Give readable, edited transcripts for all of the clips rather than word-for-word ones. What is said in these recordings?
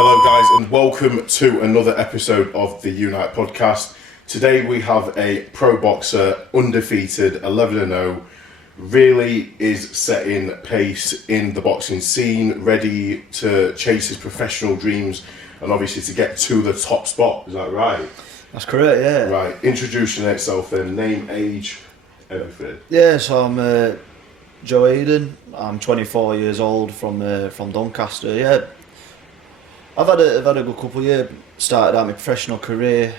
Hello guys and welcome to another episode of the Unite podcast. Today we have a pro boxer, undefeated, 11-0, really is setting pace in the boxing scene, ready to chase his professional dreams and obviously to get to the top spot. Is that right? That's correct, yeah. Right, introducing yourself then, name, age, everything. Yeah, so I'm Joe Hayden. I'm 24 years old from Doncaster. Yeah, I've had a good couple of years. Started out my professional career,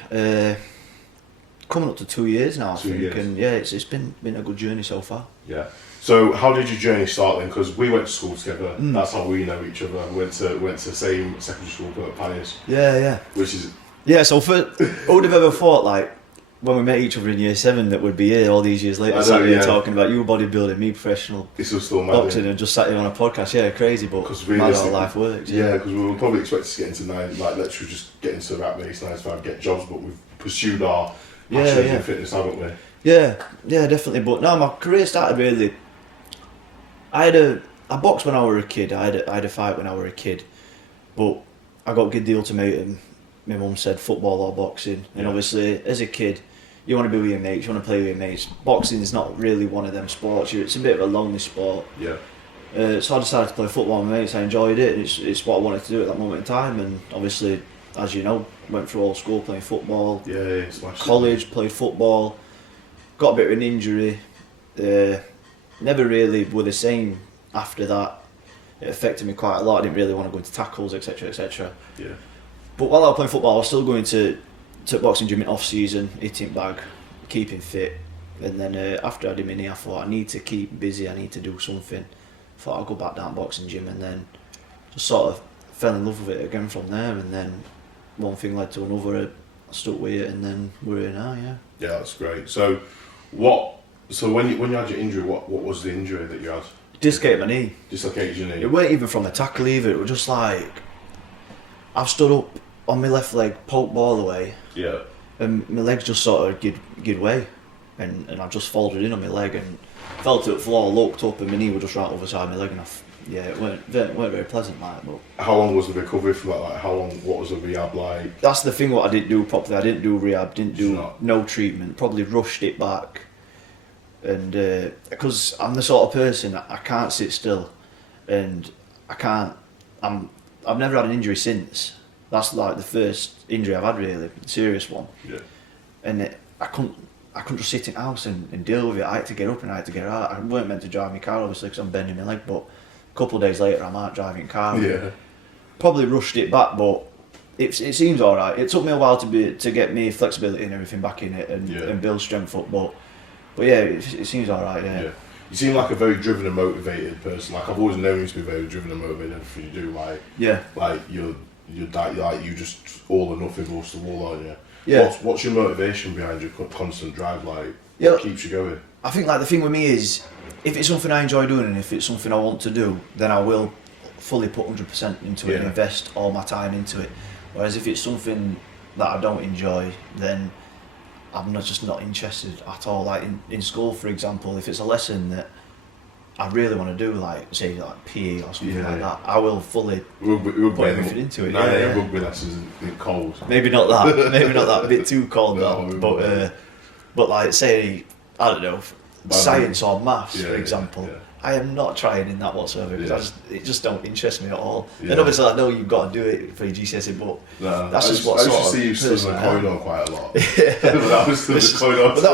coming up to 2 years now, I think. And yeah, it's been a good journey so far. Yeah. So how did your journey start then? Because we went to school together. That's how we know each other. Went to the same secondary school, but at Pius. Yeah. Which is. Yeah. So who would have ever thought, like, when we met each other in year 7, that we'd be here all these years later, sat here talking about you bodybuilding, me professional boxing, and just sat here on a podcast. Yeah, crazy, but mad how life works. Yeah, because we were probably expected to get into literally just get into the rat race, 9 to 5, get jobs, but we've pursued our passion in fitness, haven't we? Yeah, definitely. But no, my career started really. I boxed when I was a kid. I had a fight when I was a kid, but I got a good ultimatum. My mum said football or boxing, and obviously as a kid, you want to be with your mates, you want to play with your mates. Boxing is not really one of them sports. It's a bit of a lonely sport. Yeah. So I decided to play football with my mates. I enjoyed it. It's what I wanted to do at that moment in time, and obviously, as you know, went through all school playing football. Yeah. College, played football. Got a bit of an injury. Never really were the same after that. It affected me quite a lot. I didn't really want to go into tackles, etc. Yeah. But while I was playing football, I was still going to boxing gym in off season, eating bag, keeping fit. And then after I did my knee, I thought I need to keep busy. I need to do something. I thought I'll go back down boxing gym, and then just sort of fell in love with it again from there. And then one thing led to another. I stuck with it, and then we're here now. Yeah. Yeah, that's great. So, when you had your injury, what was the injury that you had? Dislocated my knee. Dislocated your knee. It weren't even from a tackle either. It was just like I've stood up on my left leg, poked ball away. Yeah. And my legs just sort of give way, and I just folded in on my leg and fell to the floor, looked up, and my knee was just right over the side of my leg, and it weren't very pleasant, like. But how long was the recovery from that? Like, how long? What was the rehab like? That's the thing. What I didn't do properly. I didn't do rehab. Didn't do no treatment. Probably rushed it back, and because I'm the sort of person I can't sit still, and I've never had an injury since. That's like the first injury I've had, really, a serious one. Yeah. And I couldn't just sit in the house and deal with it. I had to get up and I had to get out. I weren't meant to drive my car, obviously, because I'm bending my leg. But a couple of days later, I'm out driving a car. Yeah. Probably rushed it back, but it seems all right. It took me a while to get me flexibility and everything back in it and build strength up. But yeah, it seems all right. Yeah. You seem like a very driven and motivated person. Like, I've always known you to be very driven and motivated in everything you do. Like you just all or nothing most of all, aren't you? Yeah. What's your motivation behind your constant drive? Like, what keeps you going? I think like the thing with me is, if it's something I enjoy doing and if it's something I want to do, then I will fully put 100% into it and invest all my time into it. Whereas if it's something that I don't enjoy, then I'm just not interested at all. Like in school, for example, if it's a lesson that I really want to do, like say like PE or something like that, I will fully put everything into it. Rugby lessons in cold. Maybe not that, a bit too cold. But like say, I don't know, science or maths, for example. Yeah. I am not trying in that whatsoever because it just don't interest me at all. Yeah. And obviously I know you've got to do it for your GCSE, but that's just what sort of I used to see you the corridor quite a lot. But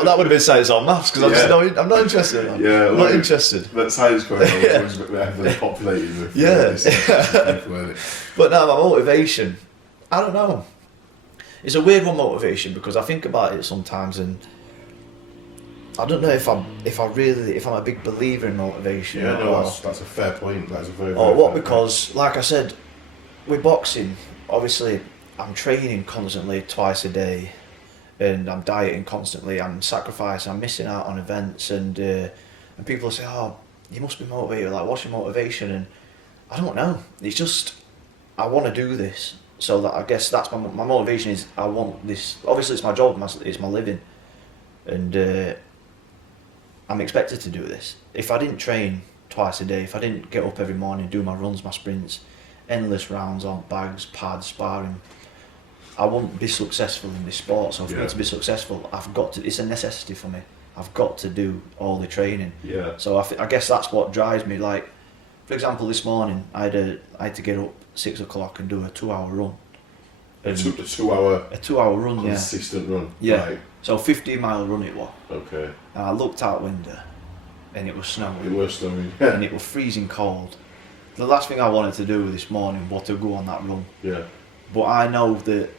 that would have been science or maths because I'm not interested. I'm not interested. But science corridor was always a bit heavily populated with people. But now my motivation, I don't know. It's a weird one, motivation, because I think about it sometimes and I don't know if I'm a big believer in motivation. Yeah, no, that's a fair point. That's a very because like I said, with boxing, obviously I'm training constantly twice a day, and I'm dieting constantly. I'm sacrificing. I'm missing out on events, and people say, "Oh, you must be motivated. Like, what's your motivation?" And I don't know. It's just I want to do this. So that I guess that's my motivation is I want this. Obviously, it's my job. It's my living, and I'm expected to do this. If I didn't train twice a day, if I didn't get up every morning, do my runs, my sprints, endless rounds on bags, pads, sparring. I won't be successful in this sport, so for me to be successful, I've got to. It's a necessity for me. I've got to do all the training. Yeah. So I guess that's what drives me. Like, for example, this morning I had to get up 6 o'clock and do a 2-hour run. A 2-hour. A 2-hour run. Consistent run. Yeah. Right. So 15-mile run it was. Okay. And I looked out window, and it was snowing. It was snowing. And it was freezing cold. The last thing I wanted to do this morning was to go on that run. Yeah. But I know that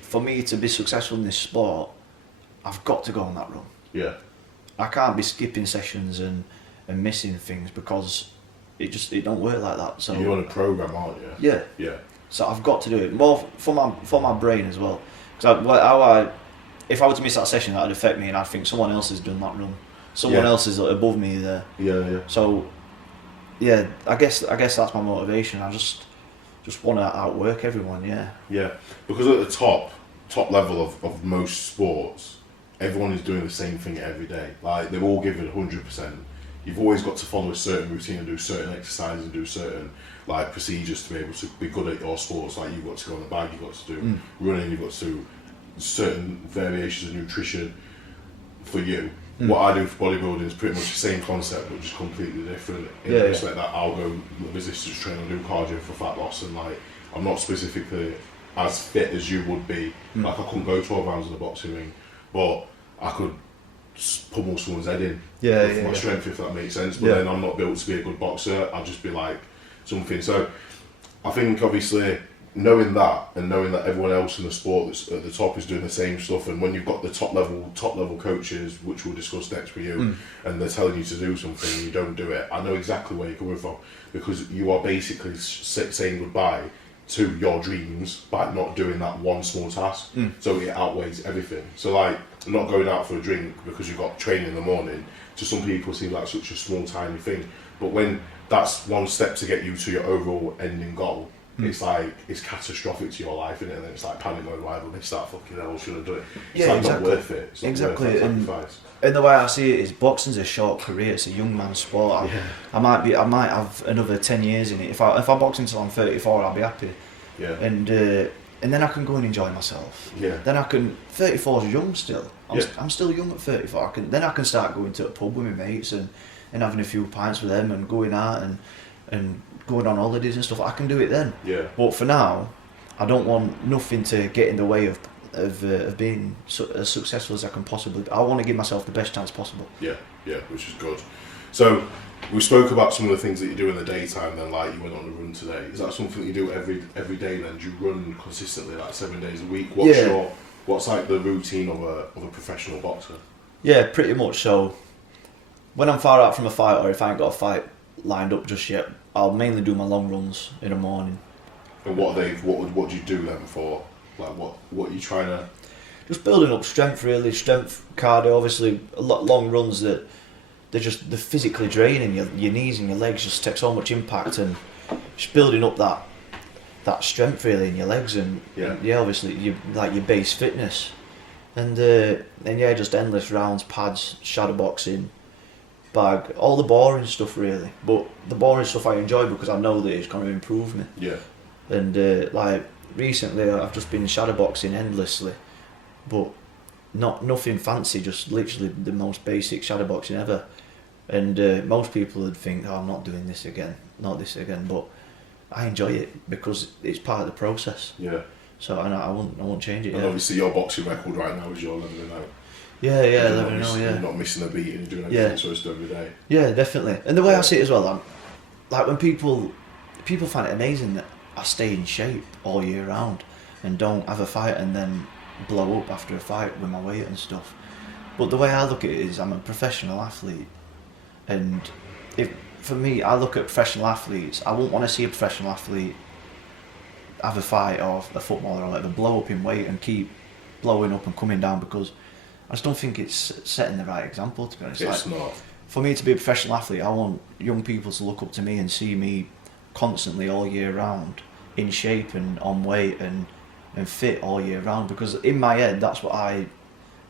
for me to be successful in this sport, I've got to go on that run. Yeah. I can't be skipping sessions and missing things because it don't work like that. So you're on a program, aren't you? Yeah. Yeah. So I've got to do it more for my brain as well. Because if I were to miss that session, that'd affect me, and I think someone else has done that run. Someone else is above me there. Yeah. So yeah, I guess that's my motivation. I just want to outwork everyone. Yeah. Yeah, because at the top level of most sports, everyone is doing the same thing every day. Like, they're all given 100%. You've always got to follow a certain routine and do certain exercises and do certain like procedures to be able to be good at your sports. Like, you've got to go on the bag, you've got to do running, you've got to do certain variations of nutrition for you. What I do for bodybuilding is pretty much the same concept, but just completely different. In respect that I'll go resistance training, do cardio for fat loss, and like, I'm not specifically as fit as you would be. Like, I couldn't go 12 rounds in the boxing ring, but I could pummel someone's head in with my strength, if that makes sense. But then I'm not built to be a good boxer. I'll just be like something. So I think obviously knowing that, and knowing that everyone else in the sport that's at the top is doing the same stuff, and when you've got the top level coaches, which we'll discuss next with you, and they're telling you to do something and you don't do it, I know exactly where you're coming from, because you are basically saying goodbye to your dreams by not doing that one small task. So it outweighs everything. So like, not going out for a drink because you've got training in the morning, to some people seems like such a small tiny thing, but when that's one step to get you to your overall ending goal, it's like, it's catastrophic to your life, isn't it? And then it's like panic mode, why have I missed that, fucking hell, should have done it. It's like not worth it. It's not worth that sacrifice. And the way I see it is, boxing's a short career. It's a young man's sport. I might have another 10 years in it. If I box until I'm 34, I'll be happy. Yeah. And then I can go and enjoy myself. Yeah. Then 34 is young still. I'm still young at 34. Then I can start going to a pub with my mates and having a few pints with them and going out and going on holidays and stuff. I can do it then. Yeah. But for now, I don't want nothing to get in the way of being as successful as I can possibly be. I want to give myself the best chance possible. Yeah, which is good. So we spoke about some of the things that you do in the daytime. Then, like, you went on a run today. Is that something that you do every day? Then do you run consistently, like 7 days a week? What's like the routine of a professional boxer? Yeah, pretty much. So when I'm far out from a fight, or if I ain't got a fight lined up just yet, I'll mainly do my long runs in the morning. And what do you do then for? Like, what are you trying to? Just building up strength, really. Strength, cardio. Obviously, a lot long runs that they're physically draining. Your knees and your legs just take so much impact, and just building up that strength really in your legs, and obviously you like your base fitness, and just endless rounds, pads, shadow boxing, bag, all the boring stuff really. But the boring stuff I enjoy because I know that it's going to improve me. Yeah. And like recently, I've just been shadow boxing endlessly, but nothing fancy, just literally the most basic shadow boxing ever. And most people would think, oh, I'm not doing this again, not this again, but I enjoy it because it's part of the process. Yeah. So I won't change it. And obviously your boxing record right now is your 11-0. Yeah, 11-0. You're not missing a beat and you're doing everything supposed to every day. Yeah, definitely. And the way I see it as well, like when people find it amazing that I stay in shape all year round and don't have a fight and then blow up after a fight with my weight and stuff. But the way I look at it is, I'm a professional athlete, and for me, I look at professional athletes. I wouldn't want to see a professional athlete have a fight or a footballer or whatever blow up in weight and keep blowing up and coming down, because I just don't think it's setting the right example, to be honest. It's not. For me to be a professional athlete, I want young people to look up to me and see me constantly all year round in shape and on weight and fit all year round, because in my head that's what I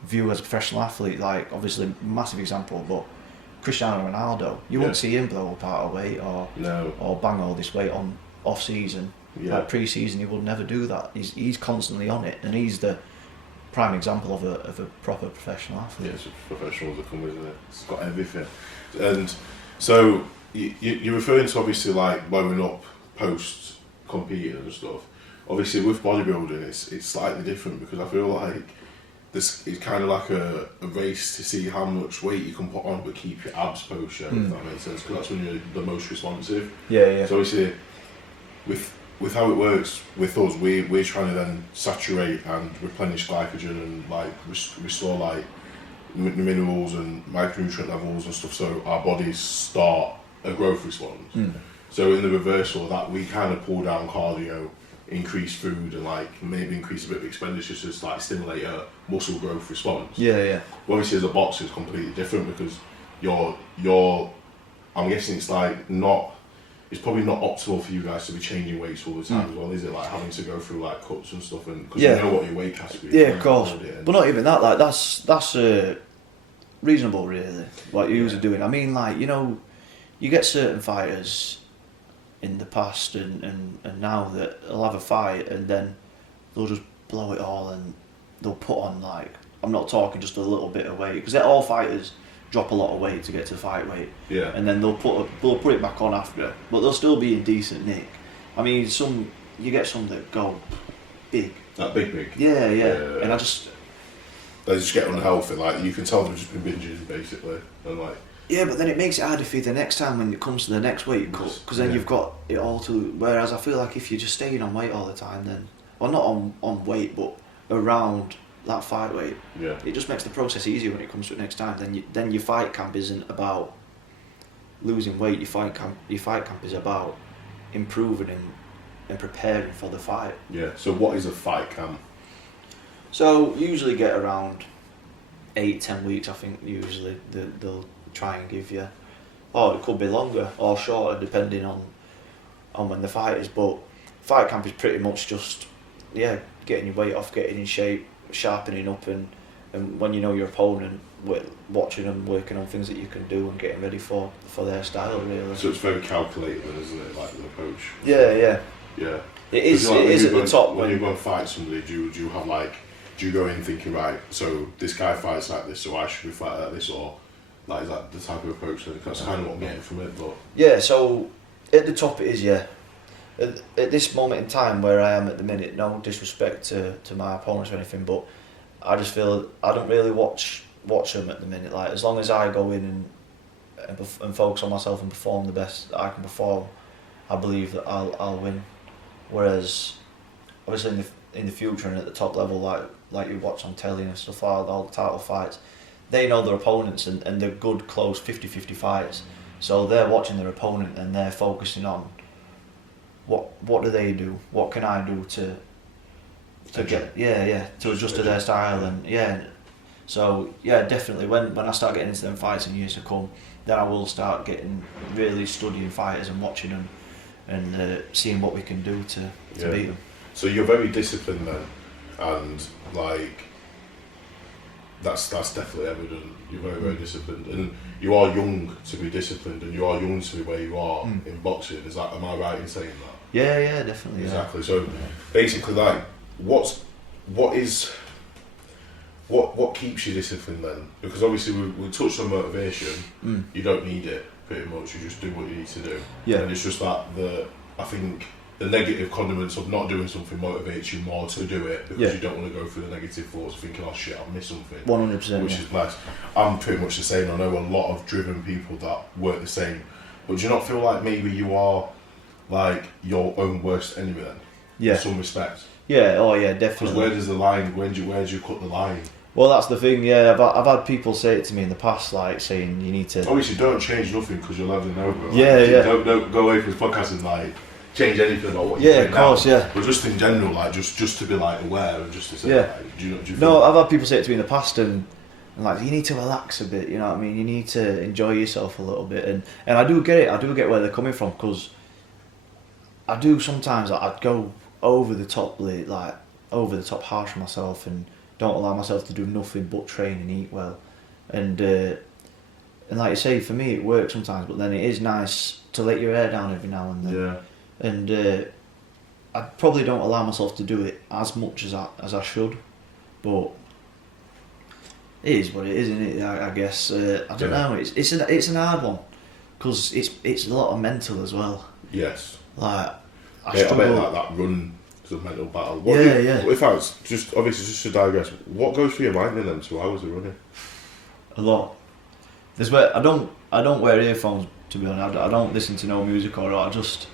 view as a professional athlete. Like, obviously massive example, but Cristiano Ronaldo, you won't see him blow up out of weight or bang all this weight on off season. Yeah. Like pre-season, he would never do that. He's constantly on it, and he's the prime example of a proper professional athlete. Yeah, it's a professional that come, isn't it? It's got everything. And so you're referring to obviously like blowing up post competing and stuff. Obviously with bodybuilding, it's slightly different because I feel like this is kind of like a race to see how much weight you can put on but keep your abs post show, if that makes sense, because that's when you're the most responsive. Yeah. So obviously with how it works with us, we're trying to then saturate and replenish glycogen and like restore like minerals and micronutrient levels and stuff, so our bodies start a growth response. So in the reversal of that, we kind of pull down cardio, increase food, and like maybe increase a bit of expenditure to like stimulate a muscle growth response. Yeah. But obviously as a boxer, it's completely different because you're I'm guessing it's like not. It's probably not optimal for you guys to be changing weights all the time as well, is it? Like having to go through like cuts and stuff, and because you know what your weight category is. Yeah, of course. But not even that. Like that's reasonable, really. What you are doing. I mean, like you get certain fighters in the past and now that they'll have a fight and then they'll just blow it all and they'll put on like, I'm not talking just a little bit of weight, because all fighters drop a lot of weight to get to fight weight. Yeah. And then they'll put it back on after, but they'll still be in decent nick. I mean, you get some that go big. That big. Yeah. And they just get unhealthy. Like you can tell they've just been binging basically, and like. Yeah, but then it makes it harder for you the next time when it comes to the next weight cut, because then you've got it all to. Whereas I feel like if you're just staying on weight all the time, then not on weight, but around that fight weight, it just makes the process easier when it comes to it next time. Then your fight camp isn't about losing weight. Your fight camp is about improving and preparing for the fight. Yeah. So what is a fight camp? So usually get around 8-10 weeks. I think usually they'll try and give you, or it could be longer or shorter depending on when the fight is. But fight camp is pretty much just getting your weight off, getting in shape, sharpening up, and when you know your opponent, watching them, working on things that you can do and getting ready for their style, really. So it's very calculated, isn't it? Like the approach. Yeah. It is at the top. When you go and fight somebody, do you go in thinking, right, so this guy fights like this, so I should be fighting like this, or like is that the type of approach? That's kind of what I'm getting from it, but yeah. So at the top it is, yeah. At this moment in time where I am at the minute, no disrespect to my opponents or anything, but I just feel I don't really watch them at the minute. Like as long as I go in and focus on myself and perform the best that I can perform, I believe that I'll win. Whereas obviously in the future and at the top level, like you watch on telly and stuff, all the title fights, they know their opponents and they're good, close 50-50 fights. So they're watching their opponent and they're focusing on what do they do? What can I do to get to adjust to their style and So definitely when I start getting into them fights in years to come, then I will start getting really studying fighters and watching them and seeing what we can do to beat them. So you're very disciplined then, and like that's definitely evident. You're very, very disciplined, and you are young to be disciplined, and you are young to be where you are in boxing. Am I right in saying that? Yeah, definitely. Exactly. Yeah. So basically, like, what keeps you disciplined then? Because obviously we touched on motivation. You don't need it pretty much. You just do what you need to do. Yeah. And it's just that I think the negative condiments of not doing something motivates you more to do it because you don't want to go through the negative thoughts of thinking, oh shit, I've missed something. 100%. Which is nice. I'm pretty much the same. I know a lot of driven people that work the same. But do you not feel like maybe you are like your own worst enemy then? Yeah. In some respects. Yeah. Oh yeah, definitely. Because where does the line? Where do you cut the line? Well, that's the thing. Yeah, I've had people say it to me in the past, like saying you need to. Obviously, don't change nothing because you're leveling over. Like, yeah. Don't go away from this podcast and like change anything about what you're doing now. Of course, yeah. But just in general, like just to be like aware and just to say, like, do you feel? No, I've had people say it to me in the past and like you need to relax a bit. You know what I mean? You need to enjoy yourself a little bit, and I do get it. I do get where they're coming from because I do sometimes. I'd go over the top harsh on myself and don't allow myself to do nothing but train and eat well, and like you say, for me it works sometimes, but then it is nice to let your hair down every now and then. Yeah. and I probably don't allow myself to do it as much as I should, but it is what it is, isn't it? I guess I don't know. It's an hard one because it's a lot of mental as well. Yes. Like I bet that run is a mental battle. If I was just to digress, what goes through your mind in them 2 hours of running? A lot. There's where I don't wear earphones, to be honest. I don't listen to no music or I just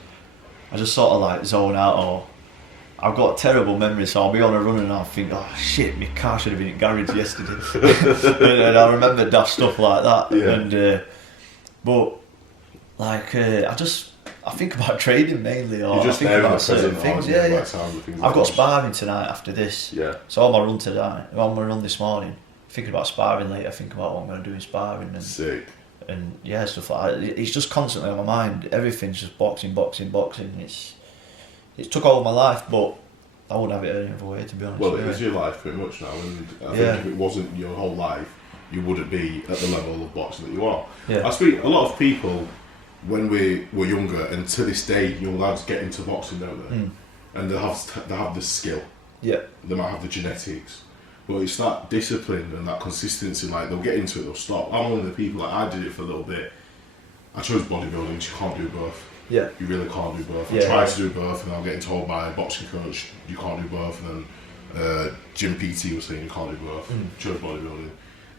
sort of like zone out, or I've got a terrible memory, so I'll be on a run and I'll think, oh shit, my car should have been in garage yesterday. and I remember daft stuff like that. Yeah. And but like I think about trading mainly, or I think about certain things. Yeah. I've got sparring tonight after this. Yeah. So on my run today, on my run this morning, thinking about sparring later, thinking about what I'm going to do in sparring. And, sick. And yeah, stuff like that. It's just constantly on my mind. Everything's just boxing. It's took all my life, but I wouldn't have it any other way, to be honest. Well, it is your life pretty much now, and I think if it wasn't your whole life, you wouldn't be at the level of boxing that you are. Yeah. I speak a lot of people when we were younger, and to this day, young lads get into boxing, don't they? And they have the skill. Yeah. They might have the genetics, but it's that discipline and that consistency. Like they'll get into it, they'll stop. I'm one of the people. Like I did it for a little bit. I chose bodybuilding. You can't do both. Yeah. You really can't do both. I tried to do both, and I'm getting told by a boxing coach you can't do both, and then gym PT was saying you can't do both. Chose bodybuilding.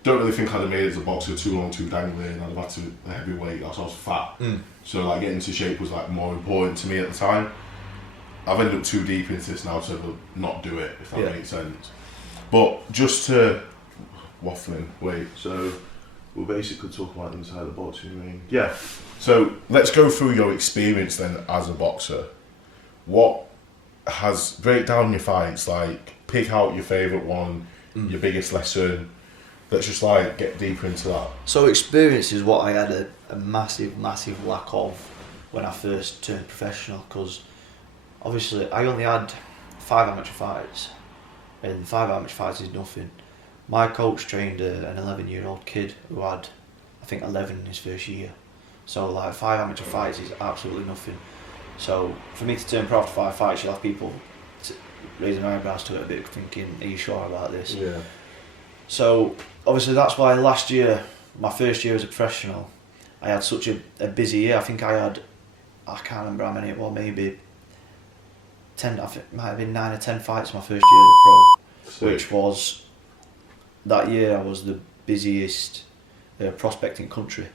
Don't really think I'd have made it as a boxer too long, too dangly, and I'd have had to a heavy weight. I was fat, so like getting into shape was like more important to me at the time. I've ended up too deep into this now to not do it, if that makes sense. But just to waffling, so we'll basically talk about inside the boxing ring. Yeah. So let's go through your experience then as a boxer. What break down your fights, like pick out your favourite one, your biggest lesson. Let's just like get deeper into that. So experience is what I had a massive lack of when I first turned professional, because obviously I only had 5 amateur fights, and 5 amateur fights is nothing. My coach trained an 11-year-old kid who had, I think, 11 in his first year. So like 5 amateur fights is absolutely nothing. So for me to turn pro after 5 fights, you'll have people raising their eyebrows to it a bit, thinking, are you sure about this? Yeah. So obviously that's why last year, my first year as a professional, I had such a busy year. I think I can't remember how many it was, maybe 10, I think it might have been 9 or 10 fights my first year as a pro. Sick. Which was, that year I was the busiest prospect in country.